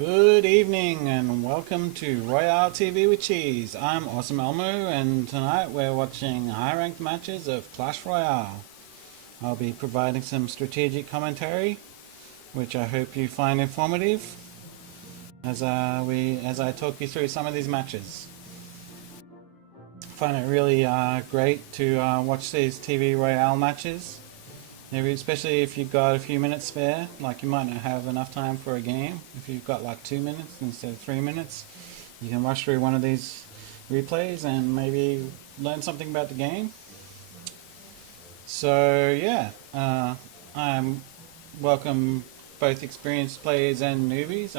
Good evening and welcome to Royale TV with Cheese. I'm Awesome Elmo and tonight we're watching high ranked matches of Clash Royale. I'll be providing some strategic commentary which I hope you find informative as I talk you through some of these matches. I find it really great to watch these TV Royale matches. Especially if you've got a few minutes spare, like you might not have enough time for a game. If you've got like 2 minutes instead of 3 minutes, you can rush through one of these replays and maybe learn something about the game. So yeah, I welcome both experienced players and newbies.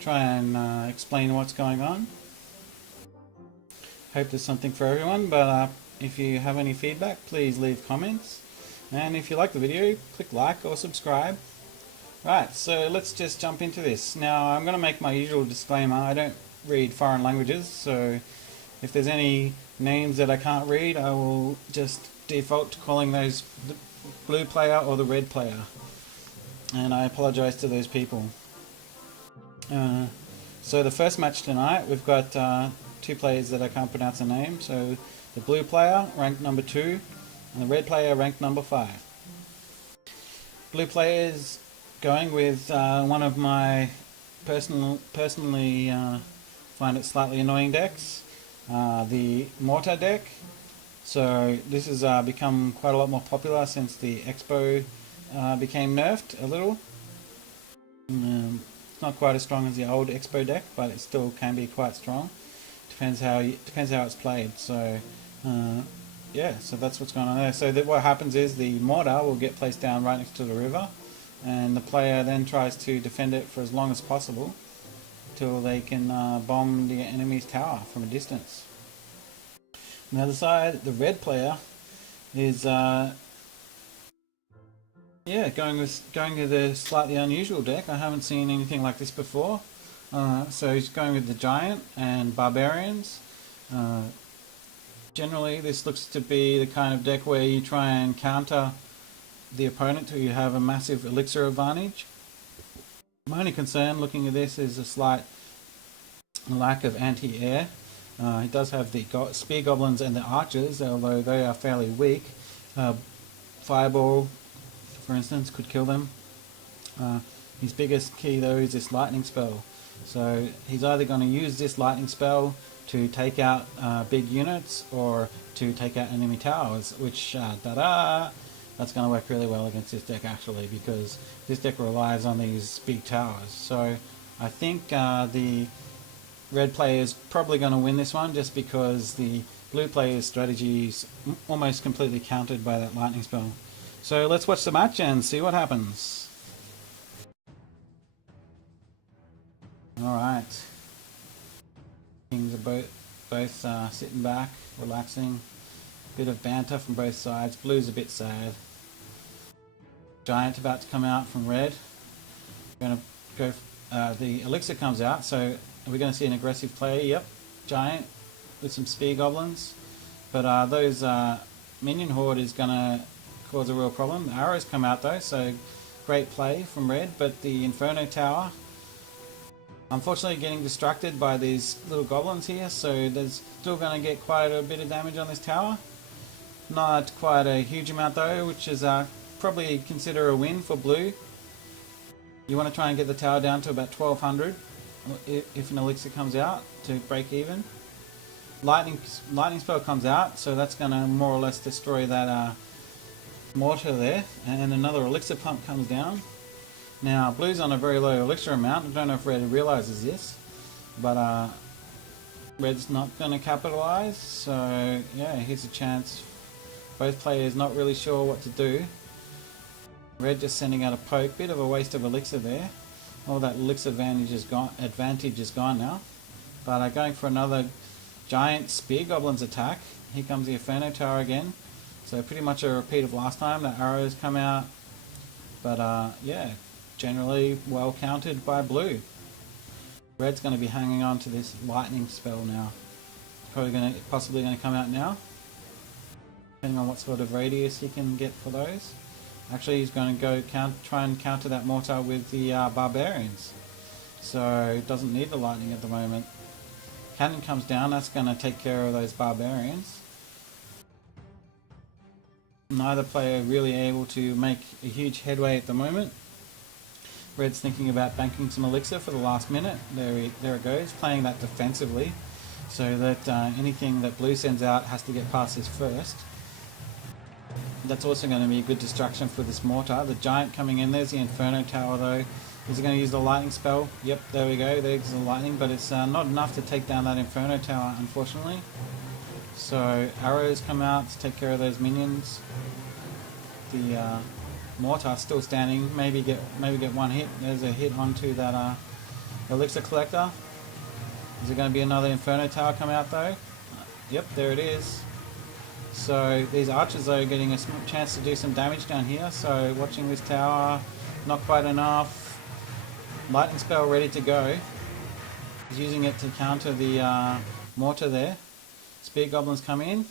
Try and explain what's going on. Hope there's something for everyone, but if you have any feedback, please leave comments. And if you like the video, click like or subscribe. Right, so let's just jump into this. Now I'm going to make my usual disclaimer. I don't read foreign languages, so if there's any names that I can't read, I will just default to calling those the blue player or the red player. And I apologize to those people. So the first match tonight, we've got two players that I can't pronounce their name. So the blue player, ranked number 2. And the red player ranked number 5. Blue player is going with one of my personally find it slightly annoying decks, the Mortar deck. So this has become quite a lot more popular since the Expo became nerfed a little. It's not quite as strong as the old Expo deck, but it still can be quite strong. Depends how it's played. So. Yeah, so that's what's going on there. So what happens is the mortar will get placed down right next to the river, and the player then tries to defend it for as long as possible till they can bomb the enemy's tower from a distance. On the other side, the red player is going with a slightly unusual deck. I haven't seen anything like this before. So he's going with the giant and barbarians. Generally, this looks to be the kind of deck where you try and counter the opponent till you have a massive elixir advantage. My only concern looking at this is a slight lack of anti-air. He does have the spear goblins and the archers, although they are fairly weak. Fireball, for instance, could kill them. His biggest key though is this lightning spell. So he's either going to use this lightning spell to take out big units or to take out enemy towers, which that's going to work really well against this deck actually, because this deck relies on these big towers. So I think the red player is probably going to win this one just because the blue player's strategy is almost completely countered by that lightning spell. So let's watch the match and see what happens. Alright. Kings are both sitting back, relaxing. Bit of banter from both sides. Blue's a bit sad. Giant about to come out from red. Going to go. The elixir comes out, so are we going to see an aggressive play? Yep. Giant with some spear goblins, but those minion horde is going to cause a real problem. The arrows come out though, so great play from red. But the Inferno Tower, unfortunately, getting distracted by these little goblins here, so there's still going to get quite a bit of damage on this tower. Not quite a huge amount though, which is probably consider a win for blue. You want to try and get the tower down to about 1200 if an elixir comes out to break even. Lightning spell comes out, so that's going to more or less destroy that mortar there, and another elixir pump comes down. Now, blue's on a very low elixir amount. I don't know if red realizes this, but red's not going to capitalize. So, yeah, here's a chance. Both players not really sure what to do. Red just sending out a poke. Bit of a waste of elixir there. All that elixir advantage is gone now. But going for another giant spear goblins attack. Here comes the Inferno Tower again. So pretty much a repeat of last time. The arrows come out. But yeah, generally well countered by blue. Red's going to be hanging on to this lightning spell now. Possibly going to come out now, depending on what sort of radius he can get for those. Actually, he's going to go try and counter that mortar with the barbarians. so it doesn't need the lightning at the moment. Cannon comes down, that's going to take care of those barbarians. Neither player really able to make a huge headway at the moment. Red's thinking about banking some elixir for the last minute. There it goes, playing that defensively, so that anything that blue sends out has to get past his first. That's also going to be a good distraction for this mortar. The giant coming in, there's the Inferno Tower though. Is he going to use the lightning spell? Yep, there we go, there's the lightning, but it's not enough to take down that Inferno Tower, unfortunately. So arrows come out to take care of those minions. The mortar still standing, maybe get one hit. There's a hit onto that elixir collector. Is there going to be another Inferno Tower come out though? Yep, there it is. So these archers though are getting a chance to do some damage down here, so watching this tower, not quite enough. Lightning spell ready to go. He's using it to counter the mortar there. Spear goblins come in,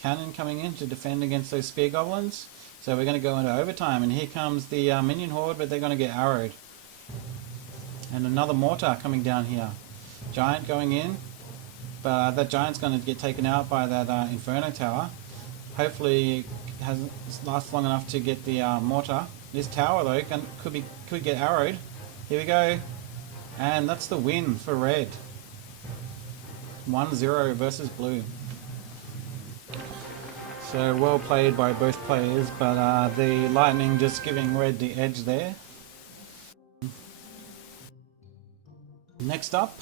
cannon coming in to defend against those spear goblins. So we're going to go into overtime, and here comes the minion horde, but they're going to get arrowed. And another mortar coming down here. Giant going in, but that giant's going to get taken out by that Inferno Tower. Hopefully it lasts long enough to get the mortar. This tower though could get arrowed. Here we go, and that's the win for red. 1-0 versus blue. So well played by both players, but the lightning just giving red the edge there. Next up,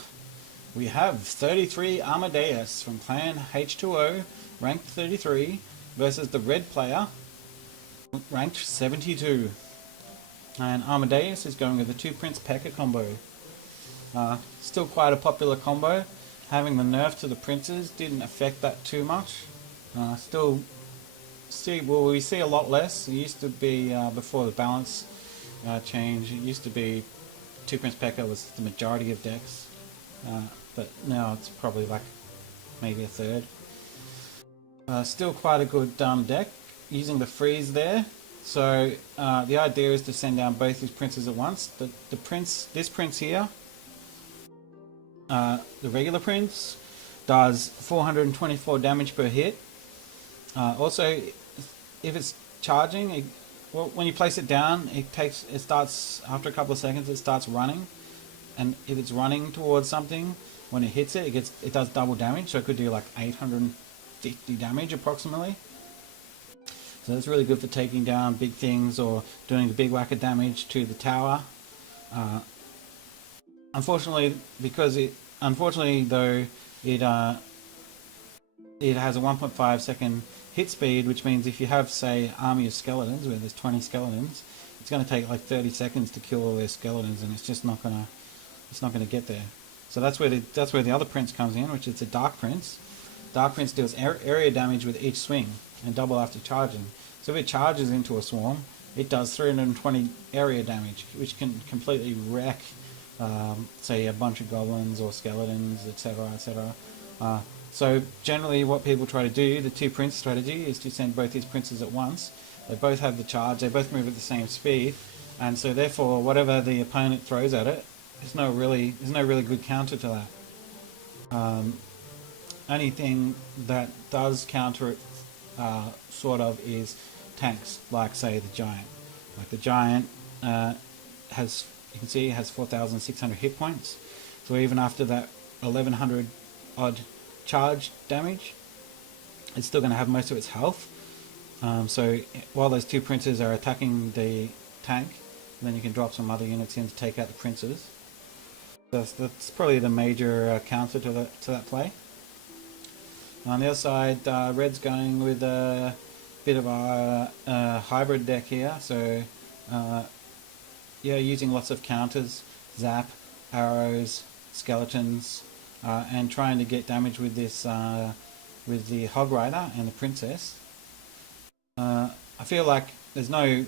we have 33 Amadeus from clan H2O, ranked 33, versus the red player, ranked 72. And Amadeus is going with the 2 Prince P.E.K.K.A combo. Still quite a popular combo. Having the nerf to the princes didn't affect that too much. We see a lot less. It used to be before the balance change. It used to be 2 Prince P.E.K.K.A was the majority of decks, but now it's probably like maybe a third. Still quite a good deck. Using the freeze there. So the idea is to send down both these princes at once. This prince here, the regular prince, does 424 damage per hit. Also, if it's charging, when you place it down, it starts after a couple of seconds. It starts running, and if it's running towards something, when it hits it, it does double damage. So it could do like 850 damage approximately. So that's really good for taking down big things or doing the big whack of damage to the tower. Unfortunately, though, it has a 1.5 second hit speed, which means if you have, say, army of skeletons where there's 20 skeletons, it's going to take like 30 seconds to kill all their skeletons, and it's just not gonna get there. So that's where the other prince comes in, which is the Dark Prince. Dark Prince deals area damage with each swing and double after charging. So if it charges into a swarm, it does 320 area damage, which can completely wreck, say, a bunch of goblins or skeletons, etc., etc. So generally what people try to do, the 2 prince strategy, is to send both these princes at once. They both have the charge, they both move at the same speed, and so therefore whatever the opponent throws at it, there's no really good counter to that. Anything that does counter it sort of is tanks, like say the giant. Like the giant has 4,600 hit points, so even after that 1,100 odd charge damage, it's still going to have most of its health. So while those 2 princes are attacking the tank, then you can drop some other units in to take out the princes. That's probably the major counter to that play. On the other side, red's going with a bit of a hybrid deck here, so yeah, using lots of counters, zap, arrows, skeletons, and trying to get damage with this with the Hog Rider and the Princess. I feel like there's no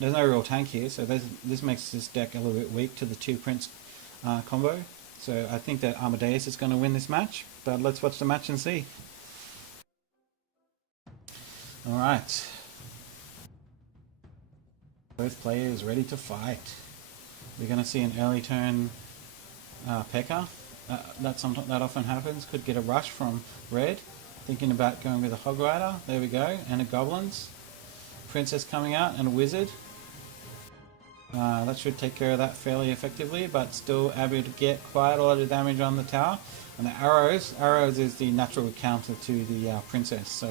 real tank here, so this makes this deck a little bit weak to the 2 Prince combo. So I think that Amadeus is going to win this match, but let's watch the match and see. Alright. Both players ready to fight. We're going to see an early turn P.E.K.K.A. That often happens. Could get a rush from red. Thinking about going with a Hog Rider. There we go. And a Goblins. Princess coming out and a Wizard. That should take care of that fairly effectively, but still able to get quite a lot of damage on the tower. And the arrows is the natural counter to the princess, so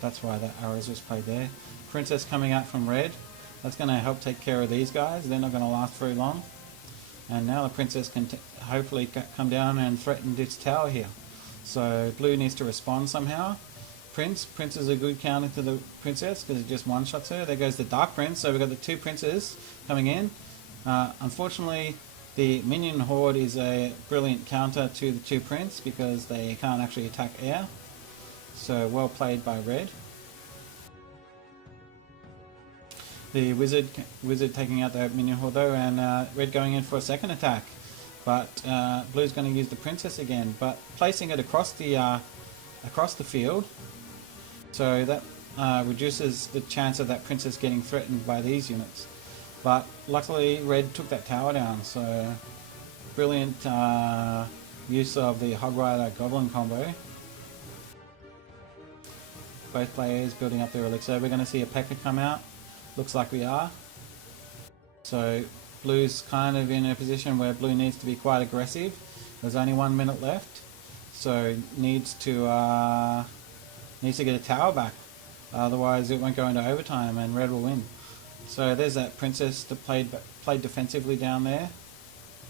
that's why the arrows was played there. Princess coming out from red, that's going to help take care of these guys. They're not going to last very long. And now the princess can hopefully come down and threaten this tower here. So blue needs to respond somehow. Prince is a good counter to the princess because it just one-shots her. There goes the Dark Prince, so we've got the two princes coming in. Unfortunately, the minion horde is a brilliant counter to the two prince because they can't actually attack air. So well played by red. The wizard taking out the minion horde though, and red going in for a second attack. But blue's going to use the princess again, but placing it across the field, so that reduces the chance of that princess getting threatened by these units. But luckily red took that tower down, so brilliant use of the Hog Rider Goblin combo. Both players building up their elixir. We're going to see a P.E.K.K.A come out. Looks like we are. So blue's kind of in a position where blue needs to be quite aggressive. There's only 1 minute left, so needs to get a tower back. Otherwise it won't go into overtime and red will win. So there's that princess that played defensively down there,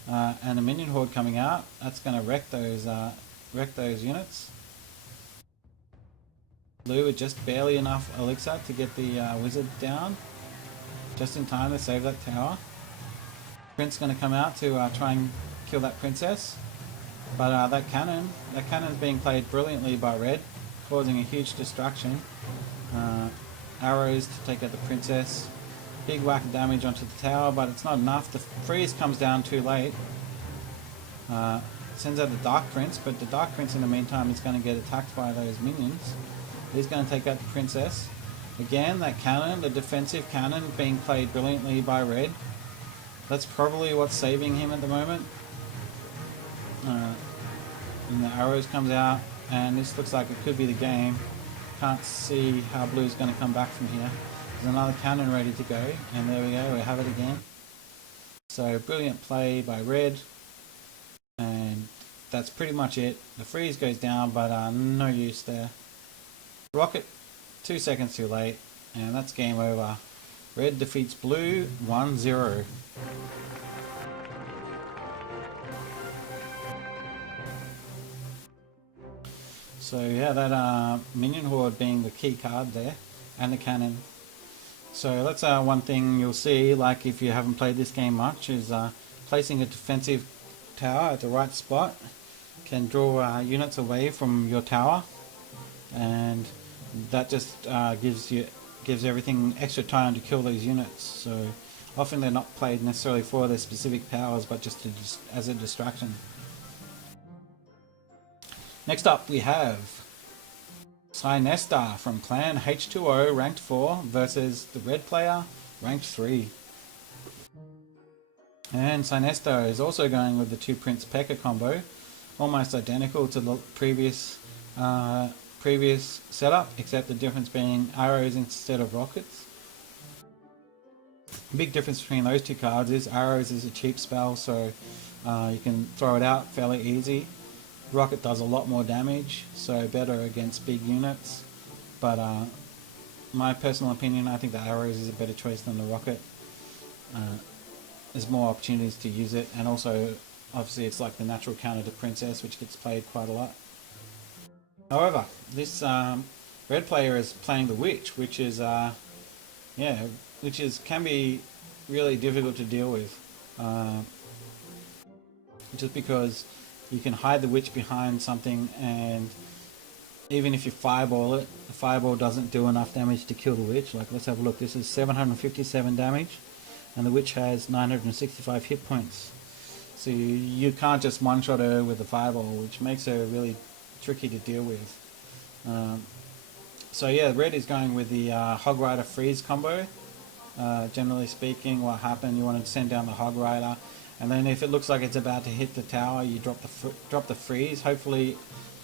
and a minion horde coming out. That's going to wreck those units. Blue with just barely enough elixir to get the wizard down, just in time to save that tower. Prince going to come out to try and kill that princess, but that cannon's being played brilliantly by red, causing a huge distraction. Arrows to take out the princess. Big whack of damage onto the tower, but it's not enough. The freeze comes down too late. Sends out the Dark Prince, but the Dark Prince in the meantime is going to get attacked by those minions. He's going to take out the princess. Again, that cannon, the defensive cannon, being played brilliantly by red. That's probably what's saving him at the moment. And the arrows comes out, and this looks like it could be the game. Can't see how blue's going to come back from here. There's another cannon ready to go, and there we go, we have it again. So brilliant play by red, and that's pretty much it. The freeze goes down, but no use there. Rocket 2 seconds too late, and that's game over. Red defeats blue 1-0. So yeah, that minion horde being the key card there, and the cannon. So that's one thing you'll see, like if you haven't played this game much, is placing a defensive tower at the right spot can draw units away from your tower, and that just gives everything extra time to kill those units. So often they're not played necessarily for their specific powers, but just as a distraction. Next up we have Cynesta from Clan H2O, ranked 4, versus the red player, ranked 3. And Cynesta is also going with the 2 Prince P.E.K.K.A combo, almost identical to the previous setup, except the difference being arrows instead of rockets. The big difference between those two cards is arrows is a cheap spell, so you can throw it out fairly easy. Rocket does a lot more damage, so better against big units, but my personal opinion, I think the arrows is a better choice than the rocket. There's more opportunities to use it, and also obviously it's like the natural counter to princess, which gets played quite a lot. However, this red player is playing the witch, which is can be really difficult to deal with, just because you can hide the witch behind something, and even if you fireball it, the fireball doesn't do enough damage to kill the witch. Like, let's have a look. This is 757 damage, and the witch has 965 hit points. So you can't just one-shot her with the fireball, which makes her really tricky to deal with. So yeah, red is going with the Hog Rider freeze combo. Generally speaking, what happened, you want to send down the Hog Rider, and then if it looks like it's about to hit the tower, you drop the freeze. Hopefully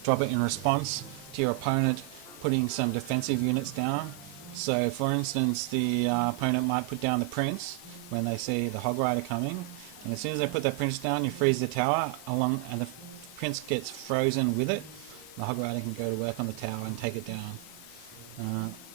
drop it in response to your opponent putting some defensive units down. So for instance, the opponent might put down the prince when they see the Hog Rider coming, and as soon as they put that prince down, you freeze the tower along, and the prince gets frozen with it. The Hog Rider can go to work on the tower and take it down.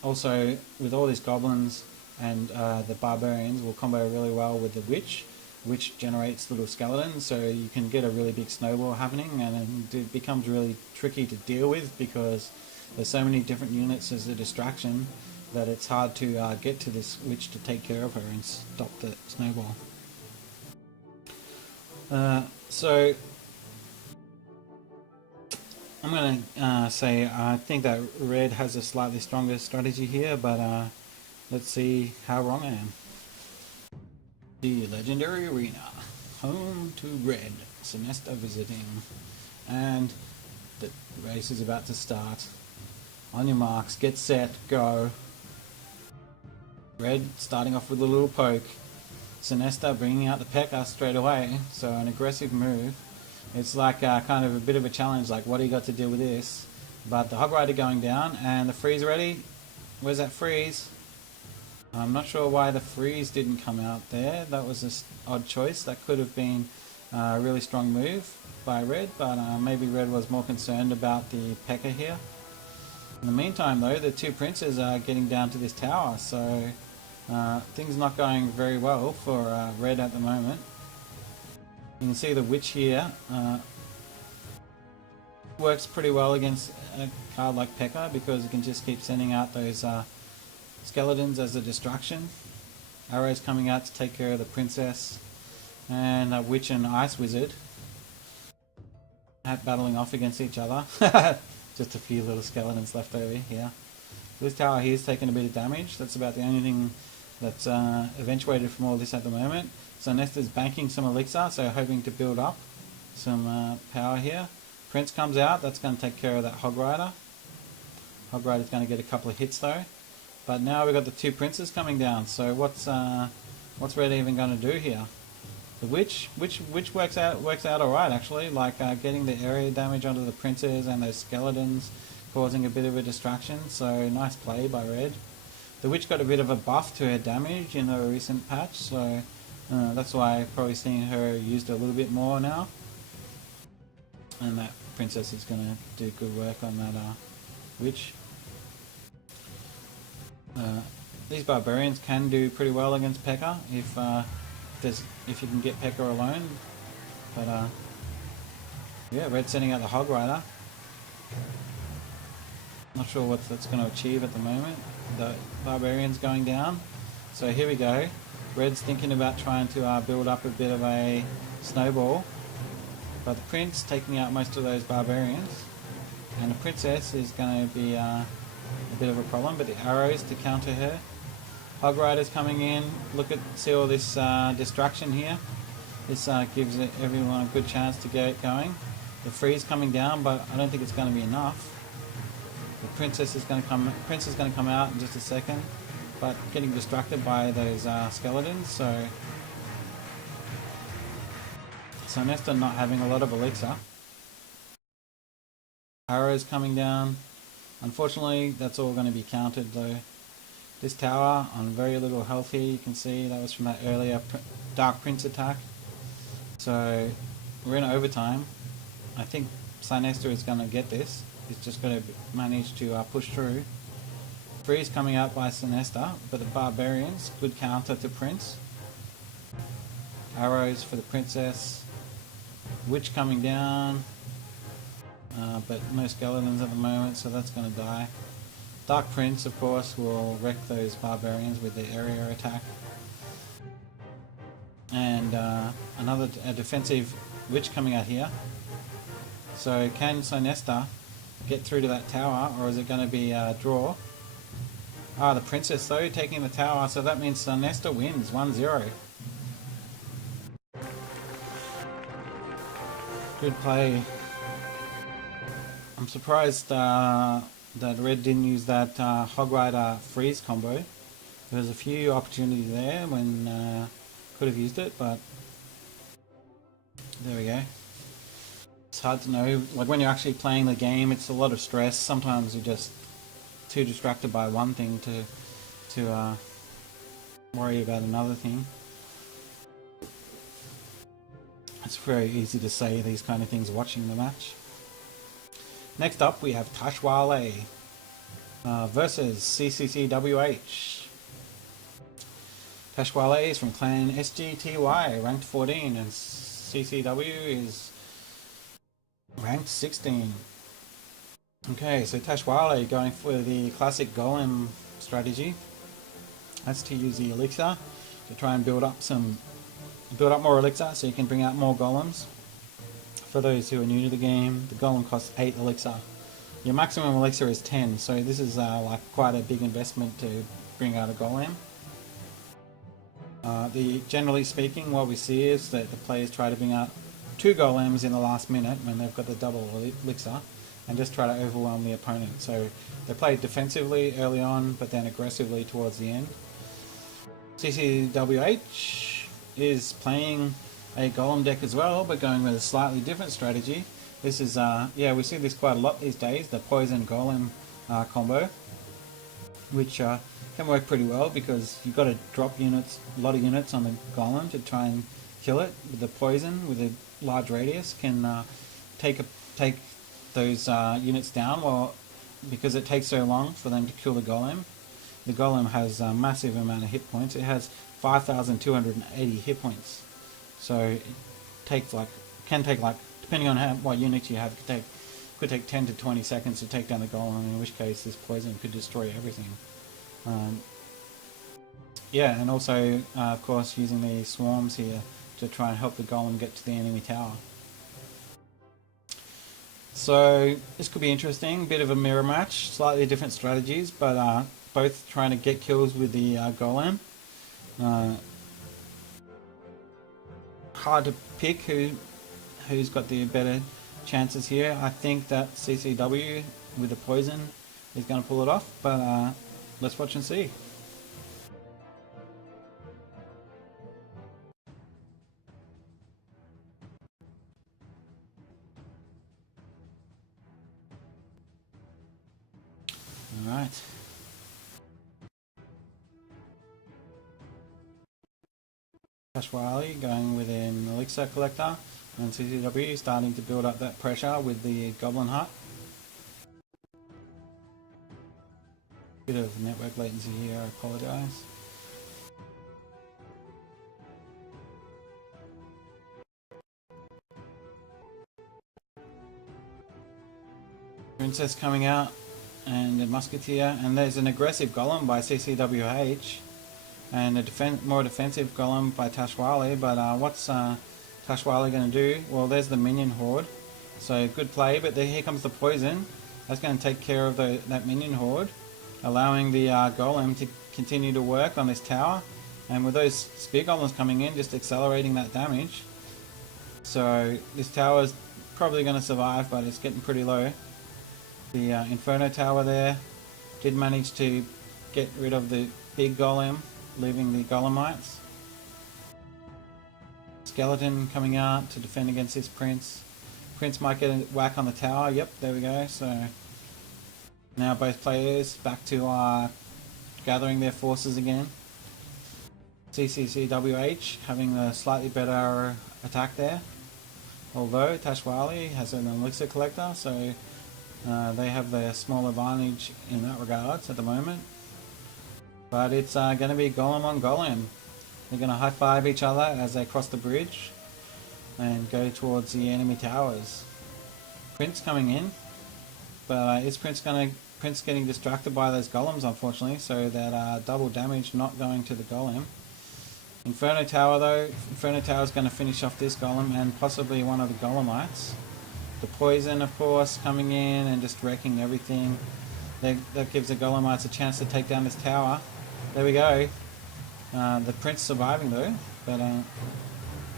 Also, with all these goblins and the barbarians, will combo really well with the witch, which generates little skeletons, so you can get a really big snowball happening, and it becomes really tricky to deal with because there's so many different units as a distraction that it's hard to get to this witch to take care of her and stop the snowball. So I'm going to say I think that red has a slightly stronger strategy here, but let's see how wrong I am. The Legendary Arena, home to red, Cynesta visiting, and the race is about to start. On your marks, get set, go. Red starting off with a little poke. Cynesta bringing out the P.E.K.K.A. straight away, so an aggressive move. It's like kind of a bit of a challenge, like what do you got to deal with this? But the Hog Rider going down, and the freeze ready. Where's that freeze? I'm not sure why the freeze didn't come out there. That was an odd choice. That could have been a really strong move by red, but maybe red was more concerned about the P.E.K.K.A. here. In the meantime though, the two princes are getting down to this tower, so things not going very well for red at the moment. You can see the witch here works pretty well against a card like P.E.K.K.A. because you can just keep sending out those skeletons as a distraction. Arrows coming out to take care of the princess, and a witch and ice wizard battling off against each other. Just a few little skeletons left over here. This tower here is taking a bit of damage. That's about the only thing that's eventuated from all this at the moment. So Nesta's banking some elixir, so hoping to build up some power here. Prince comes out, that's going to take care of that Hog Rider. Hog Rider's going to get a couple of hits though. But now we've got the two princes coming down, so what's red even going to do here? The witch works out alright actually, like getting the area damage onto the princes and those skeletons, causing a bit of a distraction, so nice play by red. The witch got a bit of a buff to her damage in the recent patch, so that's why I'm probably seeing her used a little bit more now. And that princess is going to do good work on that witch. These barbarians can do pretty well against P.E.K.K.A. if you can get P.E.K.K.A. alone. But yeah, red sending out the Hog Rider. Not sure what that's going to achieve at the moment. The barbarians going down. So here we go. Red's thinking about trying to build up a bit of a snowball. But the prince taking out most of those barbarians. And the princess is going to be a bit of a problem, but the arrows to counter her. Hog Rider's coming in. See all this distraction here. This gives everyone a good chance to get it going. The freeze coming down, but I don't think it's going to be enough. The princess is going to come out in just a second, but getting distracted by those skeletons. So Cynesta not having a lot of elixir. Arrows coming down. Unfortunately, that's all going to be countered though. This tower on very little health here, you can see that was from that earlier Dark Prince attack. So we're in overtime. I think Cynesta is going to get this. He's just going to manage to push through. Freeze coming out by Cynesta, but the barbarians, good counter to Prince. Arrows for the princess. Witch coming down. But no skeletons at the moment, so that's going to die. Dark Prince, of course, will wreck those barbarians with the area attack. And a defensive witch coming out here. So can Cynesta get through to that tower, or is it going to be a draw? The princess though taking the tower, so that means Cynesta wins 1-0. Good play. I'm surprised that red didn't use that Hog Rider freeze combo. There was a few opportunities there when could have used it, but there we go. It's hard to know. Like when you're actually playing the game, it's a lot of stress. Sometimes you're just too distracted by one thing to worry about another thing. It's very easy to say these kind of things watching the match. Next up, we have taishuaile versus cccwh. taishuaile is from clan SGTY, ranked 14, and CCW is ranked 16. Okay, so taishuaile going for the classic golem strategy. That's to use the elixir to try and build up more elixir so you can bring out more golems. For those who are new to the game, the golem costs 8 elixir. Your maximum elixir is 10, so this is like quite a big investment to bring out a golem. Generally speaking, what we see is that the players try to bring out 2 golems in the last minute when they've got the double elixir and just try to overwhelm the opponent. So they play defensively early on, but then aggressively towards the end. CCWH is playing a golem deck as well, but going with a slightly different strategy. This is, yeah, we see this quite a lot these days, the poison golem combo, which can work pretty well because you've got to drop units, a lot of units on the golem to try and kill it. With the poison, with a large radius, can take those units down. Well, because it takes so long for them to kill the golem. The golem has a massive amount of hit points. It has 5,280 hit points. So it can take like, depending on what units you have, it could take 10 to 20 seconds to take down the golem, in which case this poison could destroy everything. Yeah, and also, of course, using the swarms here to try and help the golem get to the enemy tower. So this could be interesting, bit of a mirror match, slightly different strategies, but both trying to get kills with the golem. Hard to pick who's got the better chances here. I think that CCW with the poison is going to pull it off, but let's watch and see. Alright. taishuaile going with an elixir collector, and CCW starting to build up that pressure with the goblin hut. Bit of network latency here, I apologise. Princess coming out, and a musketeer, and there's an aggressive golem by CCWH, and a more defensive golem by taishuaile. But what's taishuaile going to do? Well, there's the minion horde, so good play. But here comes the poison. That's going to take care of that minion horde, allowing the golem to continue to work on this tower. And with those spear goblins coming in, just accelerating that damage. So this tower is probably going to survive, but it's getting pretty low. The Inferno Tower there did manage to get rid of the big golem, leaving the golemites. Skeleton coming out to defend against this prince. Prince might get a whack on the tower. Yep, there we go. So now both players back to gathering their forces again. CCCWH having a slightly better attack there. Although taishuaile has an elixir collector, so they have the small advantage in that regards at the moment. But it's going to be golem on golem. They're going to high five each other as they cross the bridge and go towards the enemy towers. Prince coming in, but is Prince getting distracted by those golems, unfortunately, so that double damage not going to the golem. Inferno Tower though, Inferno Tower is going to finish off this golem and possibly one of the golemites. The poison, of course, coming in and just wrecking everything. That gives the golemites a chance to take down this tower. There we go. The prince surviving though, but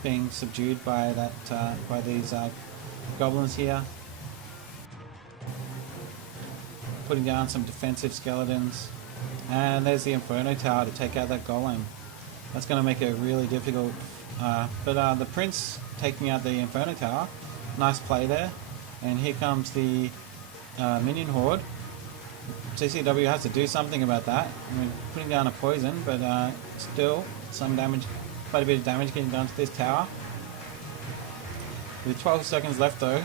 being subdued by by these goblins here. Putting down some defensive skeletons. And there's the Inferno Tower to take out that golem. That's going to make it really difficult. But the Prince taking out the Inferno Tower, nice play there. And here comes the minion horde. CCW has to do something about that. I mean, putting down a poison, but still some damage, quite a bit of damage getting done to this tower. With 12 seconds left though,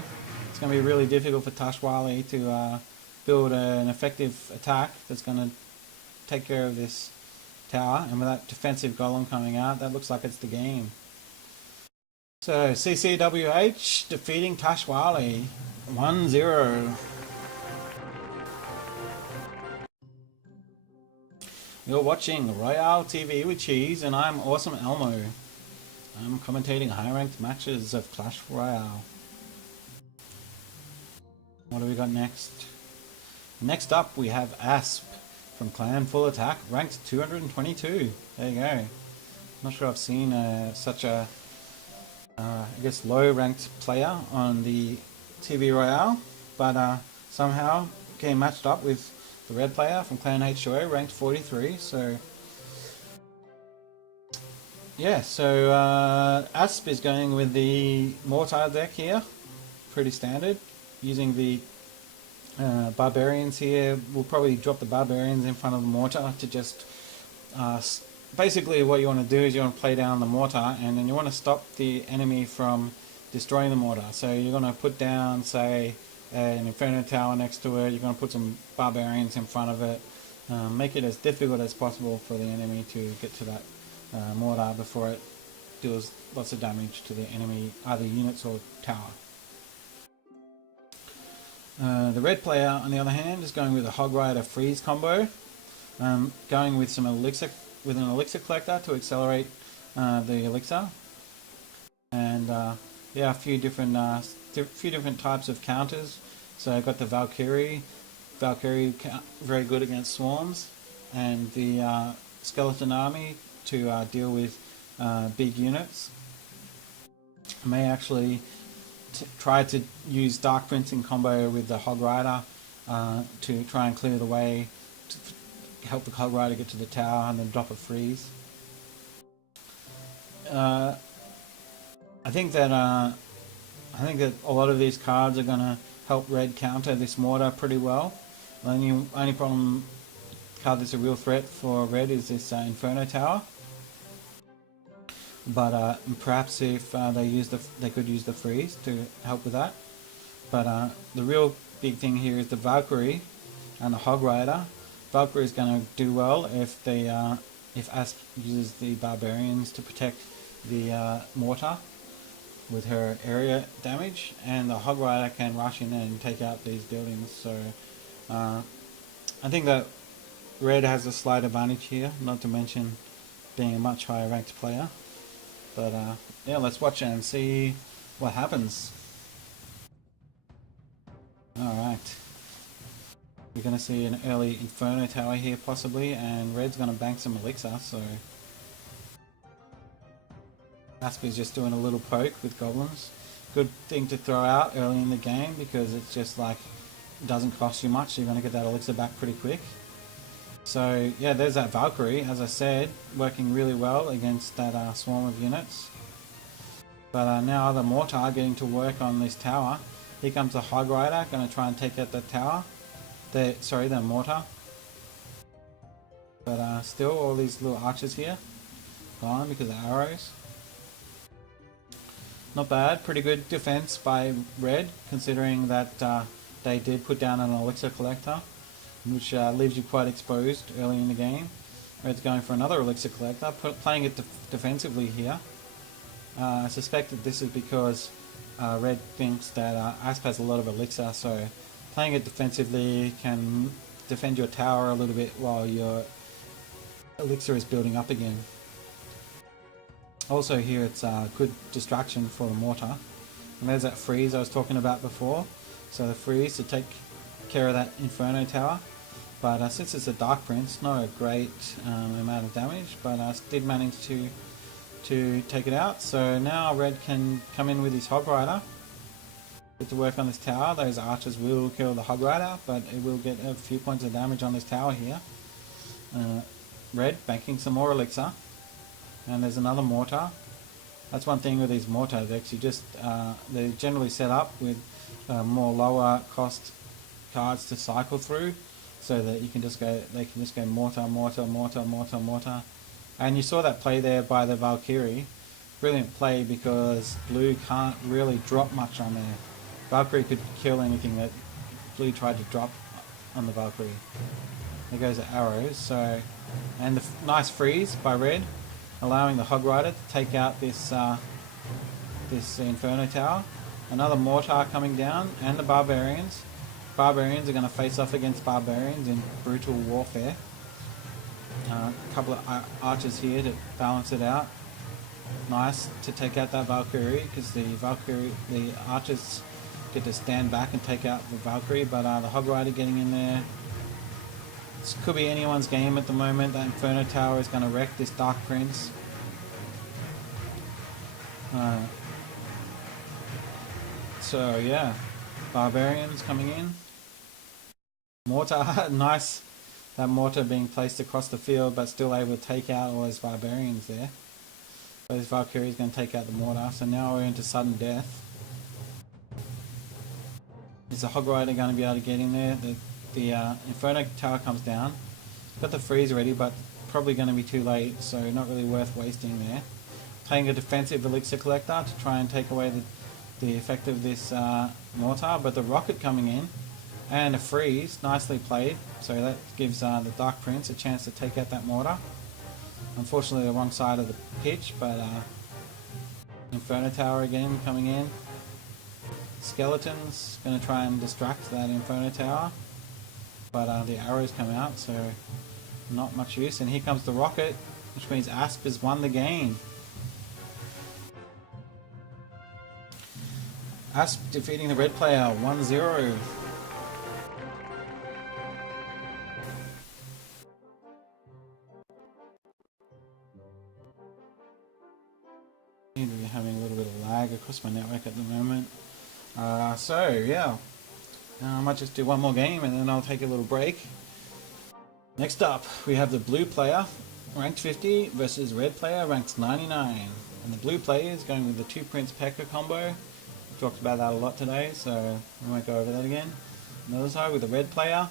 it's going to be really difficult for taishuaile to build an effective attack that's going to take care of this tower. And with that defensive golem coming out, that looks like it's the game. So CCWH defeating taishuaile 1-0. You're watching Royale TV with Cheese, and I'm Awesome Elmo. I'm commentating high-ranked matches of Clash Royale. What do we got next? Next up, we have Asp from Clan Full Attack, ranked 222. There you go. Not sure I've seen such a, I guess, low-ranked player on the TV Royale, but somehow getting matched up with the red player from Clan HOA, ranked 43. So yeah, so Asp is going with the Mortar deck here, pretty standard, using the Barbarians here. We'll probably drop the Barbarians in front of the Mortar to just basically what you want to do is you want to play down the Mortar, and then you want to stop the enemy from destroying the Mortar. So you're going to put down, say, an Inferno Tower next to it. You're going to put some Barbarians in front of it, make it as difficult as possible for the enemy to get to that Mortar before it deals lots of damage to the enemy, either units or tower. The red player, on the other hand, is going with a Hog Rider freeze combo, going with some elixir, with an elixir collector to accelerate the elixir, and yeah, a few different types of counters. So I've got the Valkyrie very good against swarms, and the skeleton army to deal with big units. I may actually try to use Dark Prince in combo with the Hog Rider to try and clear the way, to help the Hog Rider get to the tower and then drop a freeze. I think that a lot of these cards are going to help red counter this Mortar pretty well. The only problem card that's a real threat for red is this Inferno Tower. But perhaps if they could use the freeze to help with that. But the real big thing here is the Valkyrie and the Hog Rider. Valkyrie is going to do well if Asp uses the Barbarians to protect the Mortar with her area damage, and the Hog Rider can rush in and take out these buildings. So I think that red has a slight advantage here, not to mention being a much higher ranked player. But yeah, let's watch it and see what happens. Alright, we're going to see an early Inferno Tower here possibly, and red's going to bank some elixir, so Asp is just doing a little poke with goblins. Good thing to throw out early in the game because it's just like, it doesn't cost you much, so you're going to get that elixir back pretty quick. So yeah, there's that Valkyrie, as I said, working really well against that swarm of units. But now the Mortar getting to work on this tower. Here comes the Hog Rider, going to try and take out the tower. The Mortar. But still, all these little archers here gone because of arrows. Not bad, pretty good defense by red, considering that they did put down an elixir collector, which leaves you quite exposed early in the game. Red's going for another elixir collector, playing it defensively here. I suspect that this is because red thinks that Asp has a lot of elixir, so playing it defensively can defend your tower a little bit while your elixir is building up again. Also here it's a good distraction for the Mortar. And there's that freeze I was talking about before. So the freeze to take care of that Inferno Tower. But since it's a Dark Prince, not a great amount of damage, but did manage to take it out. So now red can come in with his Hog Rider. Get to work on this tower. Those archers will kill the Hog Rider, but it will get a few points of damage on this tower here. red banking some more elixir, and there's another mortar. That's one thing with these mortar decks. You just they're generally set up with more lower cost cards to cycle through, so that you can just go. They can just go mortar, mortar, mortar, mortar, mortar, and you saw that play there by the Valkyrie. Brilliant play because blue can't really drop much on there. Valkyrie could kill anything that blue tried to drop on the Valkyrie. There goes the arrows. So, and the nice freeze by red, allowing the Hog Rider to take out this this Inferno Tower. Another mortar coming down, and the Barbarians. Barbarians are going to face off against Barbarians in brutal warfare. A couple of archers here to balance it out. Nice to take out that Valkyrie, because the archers get to stand back and take out the Valkyrie, but the Hog Rider getting in there. This could be anyone's game at the moment. That Inferno Tower is going to wreck this Dark Prince. So yeah, Barbarians coming in. Mortar, nice. That mortar being placed across the field, but still able to take out all those Barbarians there. Those Valkyrie is going to take out the mortar. So now we're into sudden death. Is the Hog Rider going to be able to get in there? The Inferno Tower comes down. Got the freeze ready, but probably going to be too late, so not really worth wasting there. Playing a defensive Elixir Collector to try and take away the effect of this mortar, but the rocket coming in and a freeze, nicely played. So that gives the Dark Prince a chance to take out that mortar. Unfortunately the wrong side of the pitch, but Inferno Tower again coming in. Skeletons going to try and distract that Inferno Tower, but the arrows come out, so not much use. And here comes the rocket, which means Asp has won the game. Asp defeating the red player 1-0. Seem to be having a little bit of lag across my network at the moment. So yeah, I might just do one more game and then I'll take a little break. Next up, we have the blue player, ranked 50, versus red player, ranked 99. And the blue player is going with the 2 Prince P.E.K.K.A combo. We talked about that a lot today, so we won't go over that again. On the other side, with the red player,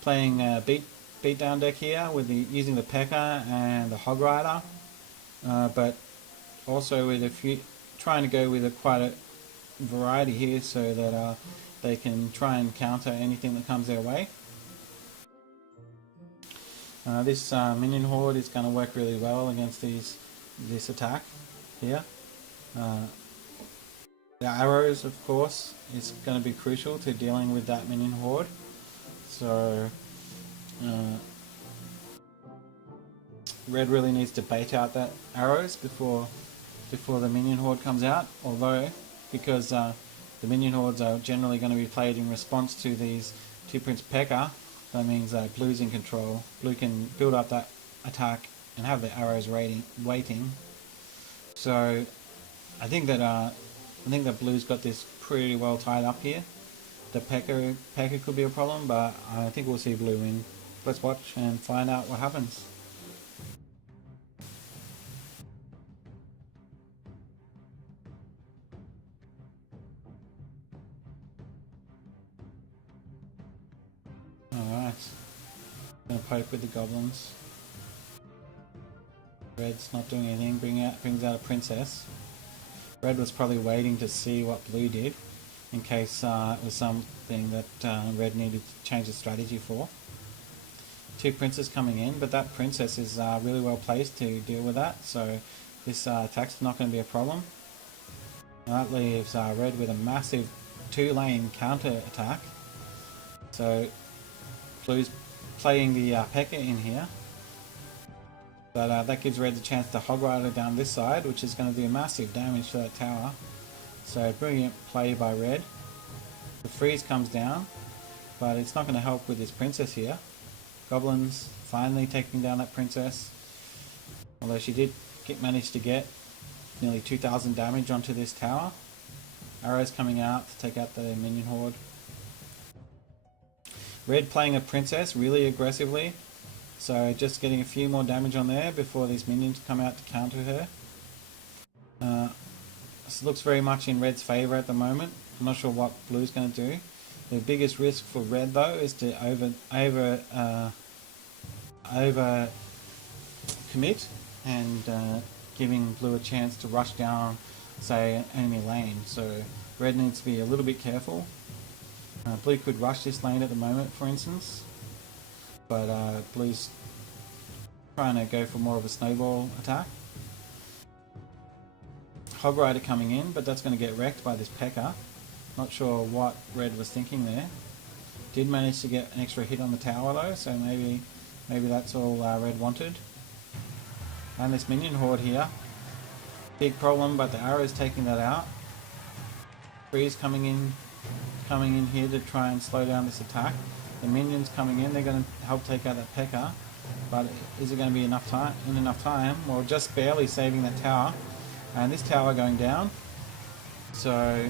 playing beatdown deck here with using the P.E.K.K.A and the Hog Rider, but also with trying to go with quite a variety here, so that they can try and counter anything that comes their way. This minion horde is going to work really well against this attack here. The arrows, of course, is going to be crucial to dealing with that minion horde. So red really needs to bait out that arrows before the minion horde comes out. Although, because the minion hordes are generally going to be played in response to these 2 Prince P.E.K.K.A, that means that blue's in control. Blue can build up that attack and have the arrows waiting. So I think that blue's got this pretty well tied up here. The P.E.K.K.A could be a problem, but I think we'll see blue win. Let's watch and find out what happens. Alright, gonna poke with the goblins. Red's not doing anything, brings out a princess. Red was probably waiting to see what blue did, in case it was something that red needed to change the strategy for. 2 princes coming in, but that princess is really well placed to deal with that, so this attack's not going to be a problem. That leaves red with a massive 2-lane counter attack. So blue's playing the P.E.K.K.A in here, but that gives red the chance to Hog Rider down this side, which is going to do massive damage to that tower. So brilliant play by red. The freeze comes down, but it's not going to help with this princess here. Goblins finally taking down that princess, although she did manage to get nearly 2,000 damage onto this tower. Arrows coming out to take out the minion horde. Red playing a princess really aggressively, So just getting a few more damage on there before these minions come out to counter her. This looks very much in red's favour at the moment. I'm not sure what blue's going to do. The biggest risk for red though is to over commit and giving blue a chance to rush down, say, an enemy lane. So red needs to be a little bit careful. Blue could rush this lane at the moment, for instance, but blue's trying to go for more of a snowball attack. Hog Rider coming in, but that's going to get wrecked by this P.E.K.K.A. Not sure what red was thinking there. Did manage to get an extra hit on the tower though, so maybe that's all red wanted. And this minion horde here, big problem, but the arrow is taking that out. Freeze coming in here to try and slow down this attack. The minions coming in, they're going to help take out that P.E.K.K.A. But is it going to be enough time? Well, just barely saving that tower. And this tower going down. So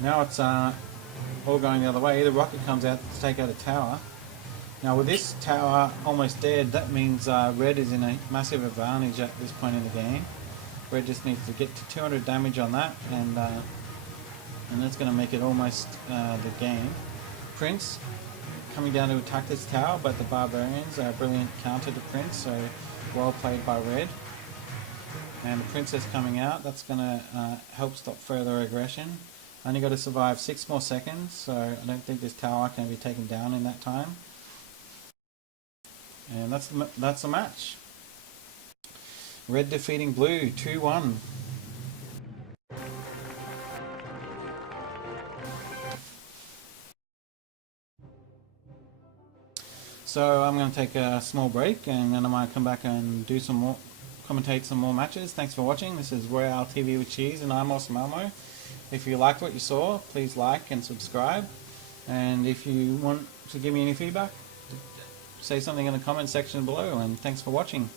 now it's all going the other way. The rocket comes out to take out a tower. Now with this tower almost dead, that means red is in a massive advantage at this point in the game. Red just needs to get to 200 damage on that, and that's going to make it almost the game. Prince coming down to attack this tower, but the barbarians are a brilliant counter to Prince, so well played by red. And the princess coming out, that's going to help stop further aggression. Only got to survive 6 more seconds, so I don't think this tower can be taken down in that time. And that's the match. Red defeating blue 2-1. So I'm going to take a small break, and then I might come back and do some more, commentate some more matches. Thanks for watching. This is Royale TV with Cheese, and I'm Awesome Elmo. If you liked what you saw, please like and subscribe. And if you want to give me any feedback, say something in the comment section below. And thanks for watching.